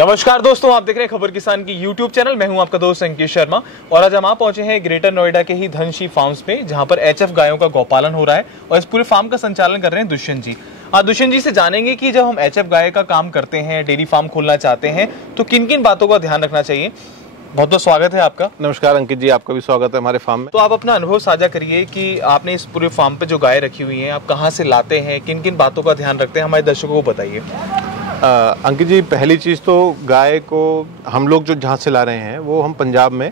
नमस्कार दोस्तों, आप देख रहे हैं खबर किसान की YouTube चैनल। मैं हूं आपका दोस्त अंकित शर्मा और आज हम आप पहुंचे हैं ग्रेटर नोएडा के ही धनशी फार्म्स पे, जहां पर HF गायों का गौपालन हो रहा है और इस पूरे फार्म का संचालन कर रहे हैं दुष्यंत जी। आज दुष्यंत जी से जानेंगे कि जब हम HF गाय का काम करते हैं, डेयरी फार्म खोलना चाहते हैं, तो किन किन बातों का ध्यान रखना चाहिए। बहुत बहुत स्वागत है आपका। नमस्कार अंकित जी, आपका भी स्वागत है हमारे फार्म में। तो आप अपना अनुभव साझा करिए कि आपने इस पूरे फार्म पे जो गाय रखी हुई हैं, आप कहाँ से लाते हैं, किन किन बातों का ध्यान रखते हैं, हमारे दर्शकों को बताइए। अंकित जी, पहली चीज़ तो गाय को हम लोग जो जहाँ से ला रहे हैं वो हम पंजाब में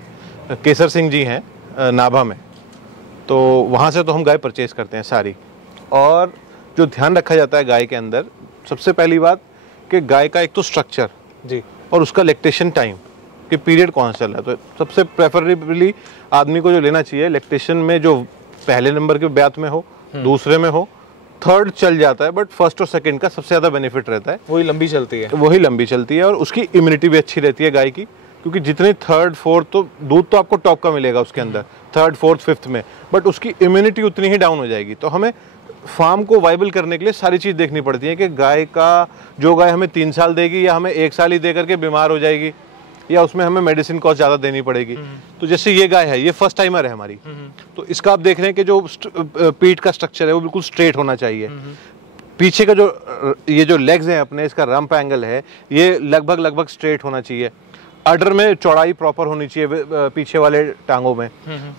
केसर सिंह जी हैं नाभा में, तो वहाँ से तो हम गाय परचेज़ करते हैं सारी। और जो ध्यान रखा जाता है गाय के अंदर, सबसे पहली बात कि गाय का एक तो स्ट्रक्चर जी और उसका लैक्टेशन टाइम कि पीरियड कौन सा चल रहा है। तो सबसे प्रेफरेबली आदमी को जो लेना चाहिए लैक्टेशन में, जो पहले नंबर के ब्यात में हो, दूसरे में हो, थर्ड चल जाता है, बट फर्स्ट और सेकंड का सबसे ज़्यादा बेनिफिट रहता है। वही लंबी चलती है, वही लंबी चलती है और उसकी इम्यूनिटी भी अच्छी रहती है गाय की, क्योंकि जितने थर्ड फोर्थ तो दूध तो आपको टॉप का मिलेगा उसके अंदर, थर्ड फोर्थ फिफ्थ में, बट उसकी इम्यूनिटी उतनी ही डाउन हो जाएगी। तो हमें फार्म को वाइबल करने के लिए सारी चीज़ देखनी पड़ती है कि गाय का जो गाय हमें 3 साल देगी या हमें 1 साल ही दे करके बीमार हो जाएगी, या उसमें हमें मेडिसिन कॉस्ट ज़्यादा देनी पड़ेगी। तो जैसे ये गाय है, ये फर्स्ट टाइमर है हमारी, तो इसका आप देख रहे हैं कि जो पीठ का स्ट्रक्चर है वो बिल्कुल स्ट्रेट होना चाहिए। पीछे का जो ये जो लेग्स हैं अपने, इसका रंप एंगल है, ये लगभग स्ट्रेट होना चाहिए। अडर में चौड़ाई प्रॉपर होनी चाहिए पीछे वाले टांगों में।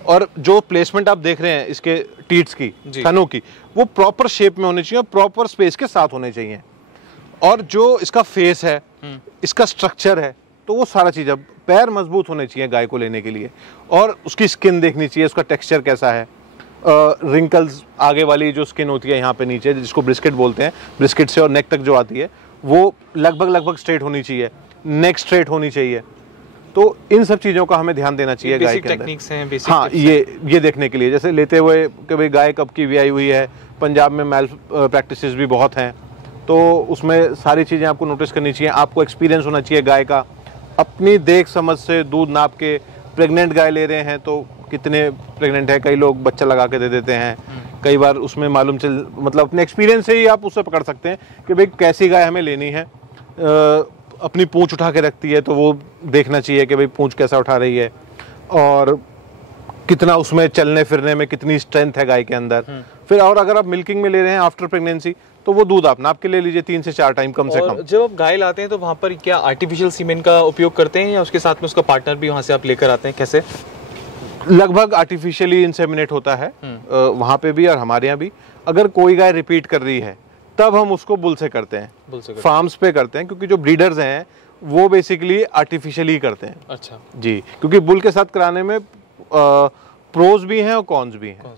और जो प्लेसमेंट आप देख रहे हैं इसके टीट्स की, थनों की, वो प्रॉपर शेप में होनी चाहिए, प्रॉपर स्पेस के साथ होने चाहिए। और जो इसका फेस है, इसका स्ट्रक्चर है, तो वो सारा चीज़, अब पैर मजबूत होने चाहिए गाय को लेने के लिए, और उसकी स्किन देखनी चाहिए, उसका टेक्सचर कैसा है। रिंकल्स आगे वाली जो स्किन होती है यहाँ पे नीचे, जिसको ब्रिस्केट बोलते हैं, ब्रिस्केट से और नेक तक जो आती है, वो लगभग स्ट्रेट होनी चाहिए, नेक स्ट्रेट होनी चाहिए। तो इन सब चीज़ों का हमें ध्यान देना चाहिए गाय के अंदर। हाँ, ये देखने के लिए, जैसे लेते हुए कि भाई गाय कब की ब्याई हुई है। पंजाब में मैल प्रैक्टिसेस भी बहुत हैं, तो उसमें सारी चीज़ें आपको नोटिस करनी चाहिए। आपको एक्सपीरियंस होना चाहिए गाय का, अपनी देख समझ से दूध नाप के। प्रेग्नेंट गाय ले रहे हैं तो कितने प्रेग्नेंट है, कई लोग बच्चा लगा के दे देते हैं, कई बार उसमें मालूम चल, मतलब अपने एक्सपीरियंस से ही आप उससे पकड़ सकते हैं कि भाई कैसी गाय हमें लेनी है। अपनी पूंछ उठा के रखती है तो वो देखना चाहिए कि भाई पूंछ कैसा उठा रही है, और कितना उसमें चलने फिरने में कितनी स्ट्रेंथ है गाय के अंदर। फिर और अगर आप मिल्किंग में ले रहे हैं आफ्टर प्रेगनेंसी, तो वो दूध आप नाप के ले लीजिए 3 से 4 टाइम कम से कम। जब आप गाय लाते हैं तो वहाँ पर क्या आर्टिफिशियल सीमेंट का उपयोग करते हैं, या उसके साथ में उसका पार्टनर भी वहाँ से आप लेकर आते हैं, कैसे? लगभग आर्टिफिशियली इंसेमिनेट होता है वहाँ पे भी और हमारे यहाँ भी। अगर कोई गाय रिपीट कर रही है तब हम उसको बुल से करते हैं, फार्म्स पे करते हैं, क्योंकि जो ब्रीडर्स हैं वो बेसिकली आर्टिफिशियली करते हैं। अच्छा जी, क्योंकि बुल के साथ कराने में प्रोज भी हैं और कॉन्स भी हैं।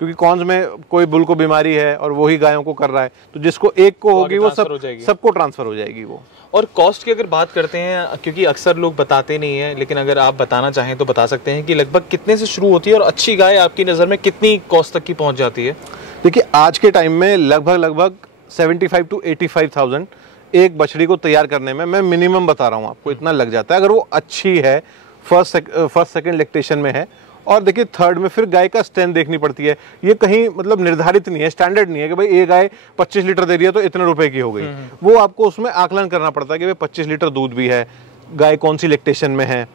क्योंकि कॉन्स में कोई बुल को बीमारी है और वही गायों को कर रहा है, तो जिसको एक को होगी वो सबको ट्रांसफर हो जाएगी वो। और कॉस्ट की अगर बात करते हैं, क्योंकि अक्सर लोग बताते नहीं है, लेकिन अगर आप बताना चाहें तो बता सकते हैं कि लगभग कितने से शुरू होती है और अच्छी गाय आपकी नज़र में कितनी कॉस्ट तक की पहुंच जाती है? देखिए, आज के टाइम में लगभग 75 to 85,000 एक बछड़ी को तैयार करने में, मैं मिनिमम बता रहा हूँ आपको, इतना लग जाता है अगर वो अच्छी है, फर्स्ट सेकंड लैक्टेशन में है। और देखिए थर्ड में फिर गाय का स्ट्रेंथ देखनी पड़ती है। ये कहीं मतलब निर्धारित नहीं है, स्टैंडर्ड नहीं है कि भाई ये गाय 25 लीटर दे रही है तो इतने रुपए की हो गई। वो आपको उसमें आकलन करना पड़ता है कि भाई 25 लीटर दूध भी है, गाय कौन सी लैक्टेशन में है,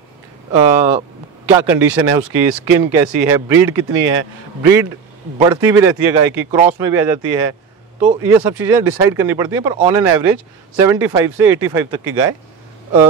क्या कंडीशन है उसकी, स्किन कैसी है, ब्रीड कितनी है, ब्रीड बढ़ती भी रहती है गाय की, क्रॉस में भी आ जाती है। तो ये सब चीज़ें डिसाइड करनी पड़ती हैं, पर ऑन एन एवरेज 75 से 85 तक की गाय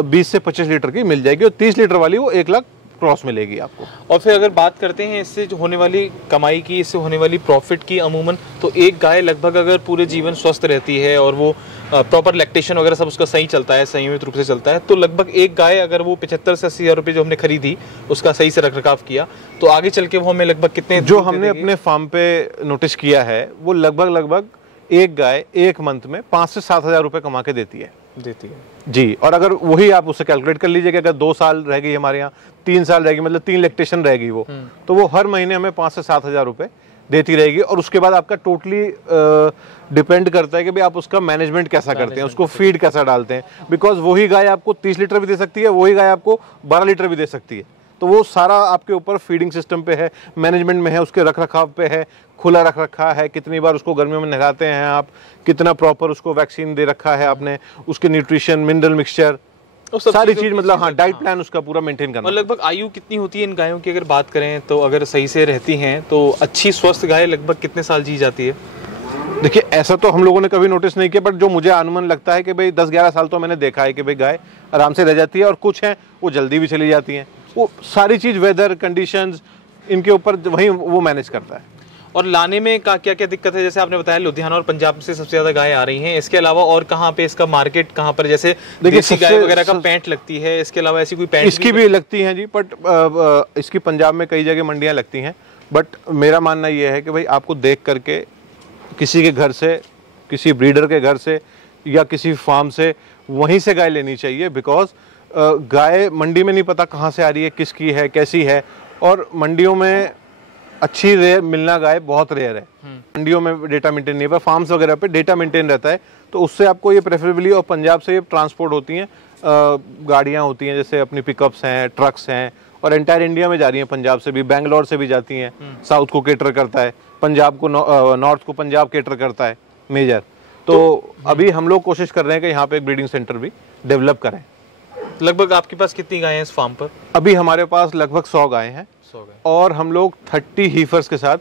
20 से 25 लीटर की मिल जाएगी, और 30 लीटर वाली वो 1 लाख क्रॉस मिलेगी आपको। और फिर अगर बात करते हैं इससे जो होने वाली कमाई की, इससे होने वाली प्रॉफिट की, अमूमन तो एक गाय लगभग अगर पूरे जीवन स्वस्थ रहती है और वो प्रॉपर लैक्टेशन वगैरह सब उसका सही चलता है, संयमित रूप से चलता है, तो लगभग एक गाय अगर वो 75 से 80 हज़ार रुपये जो हमने खरीदी, उसका सही से रखरखाव किया, तो आगे चल के वो हमें लगभग कितने, जो हमने अपने फार्म पे नोटिस किया है, वो लगभग एक गाय 1 मंथ में 5 से 7 हज़ार रुपये कमा के देती है जी। और अगर वही आप उससे कैलकुलेट कर लीजिए कि अगर 2 साल रह गई हमारे यहाँ, 3 साल रहेगी, मतलब 3 लैक्टेशन रहेगी वो, तो वो हर महीने हमें 5 से 7 हज़ार रुपये देती रहेगी। और उसके बाद आपका टोटली डिपेंड करता है कि भाई आप उसका मैनेजमेंट कैसा करते हैं, उसको फीड कैसा डालते हैं, बिकॉज वही गाय आपको 30 लीटर भी दे सकती है, वही गाय आपको 12 लीटर भी दे सकती है। तो वो सारा आपके ऊपर फीडिंग सिस्टम पे है, मैनेजमेंट में है, उसके रख रखाव पे है, खुला रख रखा है, कितनी बार उसको गर्मियों में नहलाते हैं आप, कितना प्रॉपर उसको वैक्सीन दे रखा है आपने, उसके न्यूट्रिशन, मिनरल मिक्सचर, सारी चीज मतलब हाँ डाइट प्लान उसका पूरा मेंटेन करना। और लगभग आयु कितनी होती है इन गायों की अगर बात करें तो, अगर सही से रहती हैं तो अच्छी स्वस्थ गाय लगभग कितने साल जी जाती है? देखिए ऐसा तो हम लोगों ने कभी नोटिस नहीं किया, बट जो मुझे अनुमान लगता है कि भाई 10-11 साल तो मैंने देखा है कि भाई गाय आराम से रह जाती है, और कुछ हैं वो जल्दी भी चली जाती हैं। वो सारी चीज़ वेदर कंडीशंस इनके ऊपर वही वो मैनेज करता है। और लाने में क्या क्या दिक्कत है? जैसे आपने बताया लुधियाना और पंजाब से सबसे ज्यादा गाय आ रही हैं, इसके अलावा और कहाँ पे इसका मार्केट कहाँ पर, जैसे देसी गाय वगैरह का पैंट लगती है, इसके अलावा ऐसी कोई पैंट इसकी भी लगती है जी, बट इसकी पंजाब में कई जगह मंडियाँ लगती हैं। बट मेरा मानना यह है कि भाई आपको देख करके किसी के घर से, किसी ब्रीडर के घर से या किसी फार्म से वहीं से गाय लेनी चाहिए, बिकॉज गाय मंडी में नहीं पता कहाँ से आ रही है, किसकी है, कैसी है। और मंडियों में अच्छी रेयर मिलना गाय बहुत रेयर है। मंडियों में डेटा मेंटेन नहीं है, फार्म्स वगैरह पे डेटा मेंटेन रहता है, तो उससे आपको ये प्रेफरेबली, और पंजाब से ये ट्रांसपोर्ट होती हैं, गाड़ियाँ होती हैं, जैसे अपनी पिकअप्स हैं, ट्रक्स हैं, और एंटायर इंडिया में जा रही हैं। पंजाब से भी, बैंगलोर से भी जाती हैं, साउथ को केटर करता है, पंजाब को नॉर्थ को पंजाब केटर करता है मेजर। तो अभी हम लोग कोशिश कर रहे हैं कि यहाँ पे एक ब्रीडिंग सेंटर भी डेवलप करें। लगभग आपके पास कितनी गायें हैं इस फार्म पर? अभी हमारे पास लगभग 100 गायें हैं, और हम लोग 30 हीफर्स के साथ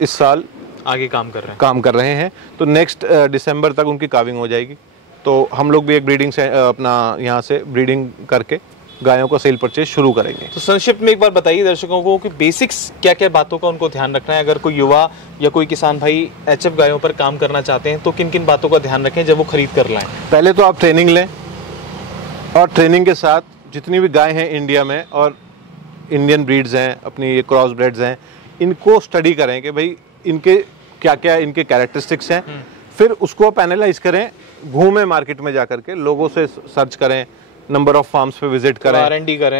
इस साल आगे काम कर रहे हैं। तो नेक्स्ट दिसंबर तक उनकी काविंग हो जाएगी। तो हम लोग भी एक ब्रीडिंग से अपना यहाँ से ब्रीडिंग करके गायों का सेल परचेज शुरू करेंगे। तो संक्षिप्त में एक बार बताइए दर्शकों को कि बेसिक्स क्या क्या बातों का उनको ध्यान रखना है, अगर कोई युवा या कोई किसान भाई एचएफ गायों पर काम करना चाहते हैं तो किन किन बातों का ध्यान रखें जब वो खरीद कर लाएं? पहले तो आप ट्रेनिंग लें, और ट्रेनिंग के साथ जितनी भी गाय हैं इंडिया में, और इंडियन ब्रीड्स हैं, अपनी ये क्रॉस ब्रेड्स हैं, इनको स्टडी करें कि भाई इनके क्या क्या इनके कैरेक्टरिस्टिक्स हैं। फिर उसको आप एनालाइज करें, घूमें मार्केट में जा करके, लोगों से सर्च करें, नंबर ऑफ फार्म्स पे विजिट करें,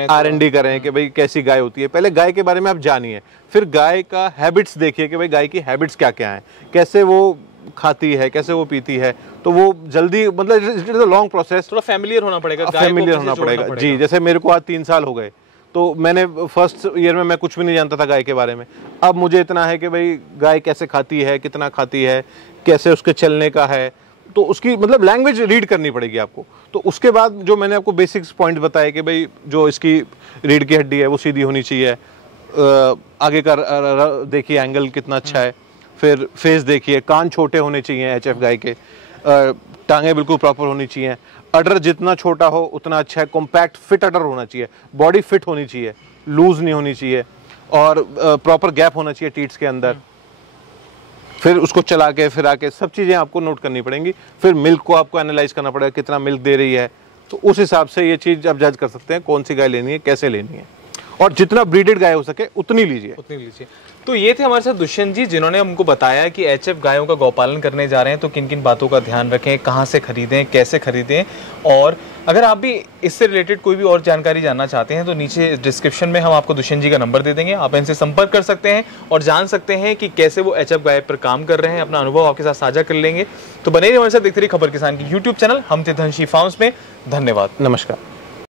R&D करें कि भाई कैसी गाय होती है। पहले गाय के बारे में आप जानिए, फिर गाय का हैबिट्स देखिए कि भाई गाय की हैबिट्स क्या क्या हैं, कैसे वो खाती है, कैसे वो पीती है। तो वो जल्दी, मतलब it is a long process, थोड़ा फैमिलियर होना पड़ेगा, फैमिलियर होना पड़ेगा जी। जैसे मेरे को आज 3 साल हो गए, तो मैंने फर्स्ट ईयर में मैं कुछ भी नहीं जानता था गाय के बारे में। अब मुझे इतना है कि भाई गाय कैसे खाती है, कितना खाती है, कैसे उसके चलने का है, तो उसकी मतलब लैंग्वेज रीड करनी पड़ेगी आपको। तो उसके बाद जो मैंने आपको बेसिक्स पॉइंट बताए कि भाई जो इसकी रीढ़ की हड्डी है वो सीधी होनी चाहिए, आगे का देखिए एंगल कितना अच्छा है, फिर फेस देखिए, कान छोटे होने चाहिए एचएफ गाय के, टांगे बिल्कुल प्रॉपर होनी चाहिए, अडर जितना छोटा हो उतना अच्छा है, कॉम्पैक्ट फिट अडर होना चाहिए, बॉडी फिट होनी चाहिए, लूज नहीं होनी चाहिए, और प्रॉपर गैप होना चाहिए टीट्स के अंदर। फिर उसको चला के फिर आके सब चीज़ें आपको नोट करनी पड़ेंगी। फिर मिल्क को आपको एनालाइज करना पड़ेगा, कितना मिल्क दे रही है, तो उस हिसाब से ये चीज़ आप जज कर सकते हैं कौन सी गाय लेनी है, कैसे लेनी है, और जितना ब्रीडेड गाय हो सके उतनी लीजिए। तो ये थे हमारे साथ दुष्यंत जी, जिन्होंने हमको बताया कि एचएफ गायों का गौपालन करने जा रहे हैं तो किन किन बातों का ध्यान रखें, कहाँ से खरीदें, कैसे खरीदें। और अगर आप भी इससे रिलेटेड कोई भी और जानकारी जानना चाहते हैं तो नीचे डिस्क्रिप्शन में हम आपको दुष्यंत जी का नंबर दे देंगे, आप इनसे संपर्क कर सकते हैं और जान सकते हैं कि कैसे वो एचएफ गाय पर काम कर रहे हैं, अपना अनुभव आपके साथ साझा कर लेंगे। तो बने रहिए हमारे साथ, देखते रहिए खबर किसान की यूट्यूब चैनल हम थे धनशी फार्म्स में। धन्यवाद, नमस्कार।